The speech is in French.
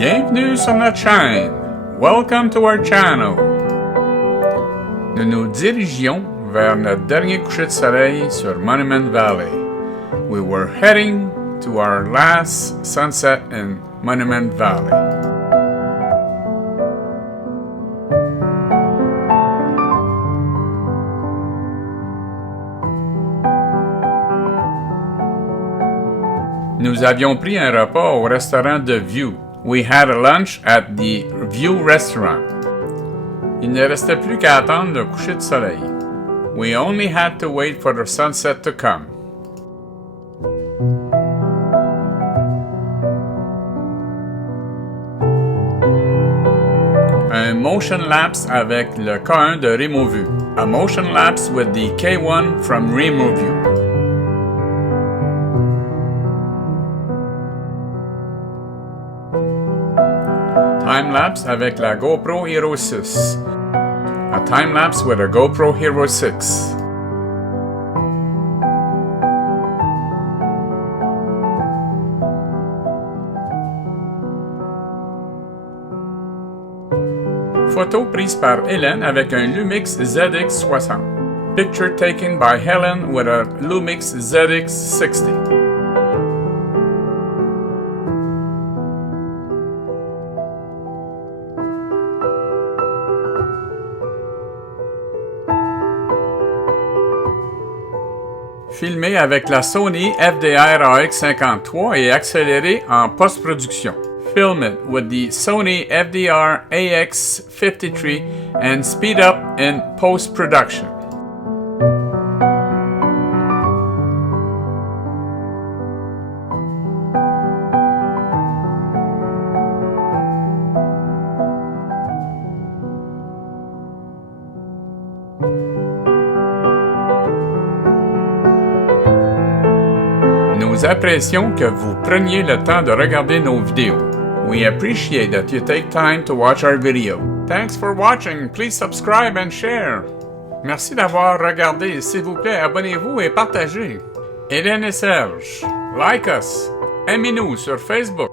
Bienvenue sur notre chaîne. Welcome to our channel. Nous nous dirigions vers notre dernier coucher de soleil sur Monument Valley. We were heading to our last sunset in Monument Valley. Nous avions pris un repas au restaurant de Vous. We had a lunch at the Vous restaurant. Il ne restait plus qu'à attendre le coucher de soleil. We only had to wait for the sunset to come. Un motion lapse avec le K1 de Removu. A motion lapse with the K1 from Removu. Time-lapse avec la GoPro Hero 6. A time-lapse with a GoPro Hero 6. Photo prise par Hélène avec un Lumix ZX60. Picture taken by Helen with a Lumix ZX60. Filmé avec la Sony FDR-AX53 et accéléré en post-production. Film it with the Sony FDR-AX53 and speed up in post-production. Nous apprécions que vous preniez le temps de regarder nos vidéos. We appreciate that you take time to watch our video. Thanks for watching. Please subscribe and share. Merci d'avoir regardé. S'il vous plaît, abonnez-vous et partagez. Hélène et Serge, like us. Aimez-nous sur Facebook.